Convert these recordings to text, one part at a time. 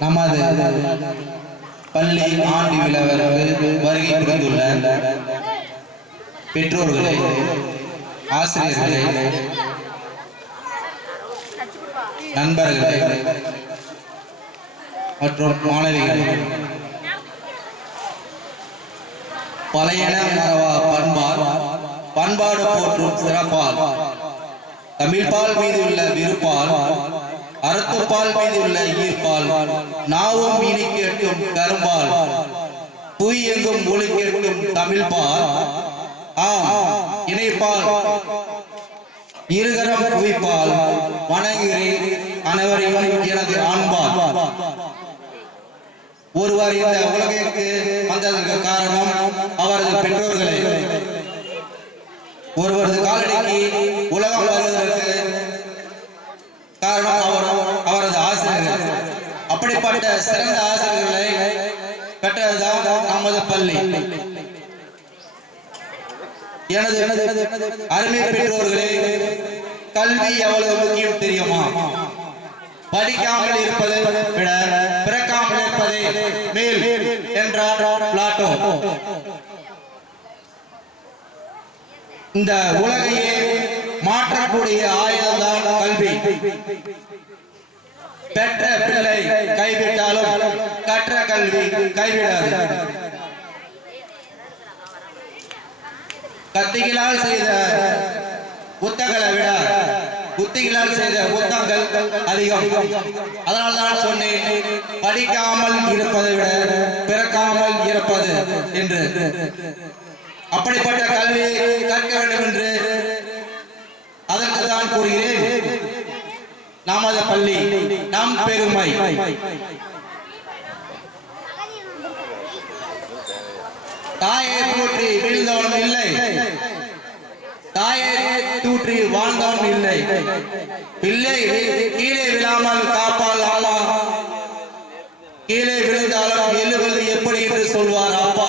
நமது பள்ளி ஆண்டு விழாவிற்கு வருகை புரிந்துள்ள பெற்றோர்களை, ஆசிரியர்களை, நண்பர்களை மற்றும் மாணவிகளை பழையன மறவா பண்பாடு போற்றும் சிறப்பால், தமிழ்பால் மீது உள்ள விருப்பால், அறத்துப்பால் மீது உள்ள ஈர்ப்பால், நாவும் இனி கேட்கும் கரும்பால், புய் எங்கும் ஒளி கேட்கும் தமிழ்பால், இணைப்பால் இருகரம் குவிப்பால் வணங்குகிறேன் அனைவரையும் எனது ஆண்பால். ஒருவர் இந்த உலகிற்கு வந்ததற்கு காரணம் அவரது பெற்றோர்களே. ஒருவரது காலடிக்கு உலகம் வருவதற்கு காரணம் அவரது ஆசிரியர்கள். அப்படிப்பட்ட சிறந்த ஆசிரியர்களை பெற்றதுதான் நமது பள்ளி. எனது அருமை பெற்றோர்களே, கல்வி எவ்வளவு முக்கியம் தெரியுமா? படிக்காமல் இருப்பதை விட பிறக்காமல் இருப்பதே மேல் என்றார் பிளாட்டோ. இந்த உலகையே மாற்றக்கூடிய ஆயுதம்தான் கல்வி. பெற்ற பிள்ளை கைவிட்டாலும் கற்ற கல்வி கைவிடாது. கத்திகளால் செய்த புத்தகங்களை விட புத்திகளால் செய்த புத்தகங்கள் அதிகம். அதனால்தான் சொன்னேன், படிக்காமல் இருப்பதை விட பிறக்காமல் இருப்பது என்று. அப்படிப்பட்ட கல்வியை கற்க வேண்டும் என்று அதற்கு தான் கூறுகிறேன். நமது பள்ளி நம் பெருமை. தாயை போற்றி வீழ்ந்தவன் இல்லை, தாயை தூற்றி வாழ்ந்தவன் இல்லை. பிள்ளை கீழே விழாமல் காப்பால் அம்மா, கீழே விழுந்தாலும் எழுவது எப்படி என்று சொல்வார் அப்பா.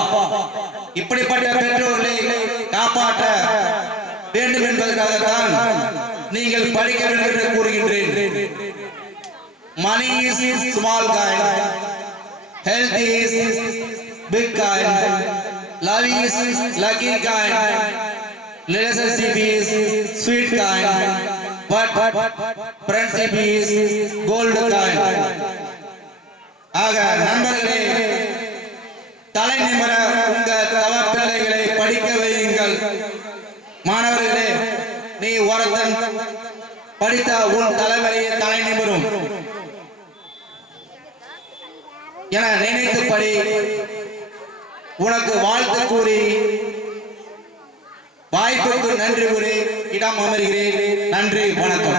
இப்படிப்பட்ட பெற்றோர்களை காப்பாற்ற வேண்டும் என்பதற்காகத்தான் நீங்கள் படிக்க வேண்டும் என்று கூறுகின்றேன். Money is small kind, health is big kind, love is lucky kind, relationship is sweet kind, but friendship is gold kind. ஆக நண்பர்களே, தலை நிமிர உங்க தவ பிள்ளைகளை படிக்க வையுங்கள். மாணவர்களே, நீ ஒருத்தன் படித்த உன் தலைவரையே தலை நிமிரும் என நினைத்து படி. உனக்கு வாழ்த்து கூறி வாய்ப்புக்கு நன்றி கூறி இடம் அமர்கிறேன். நன்றி, வணக்கம்.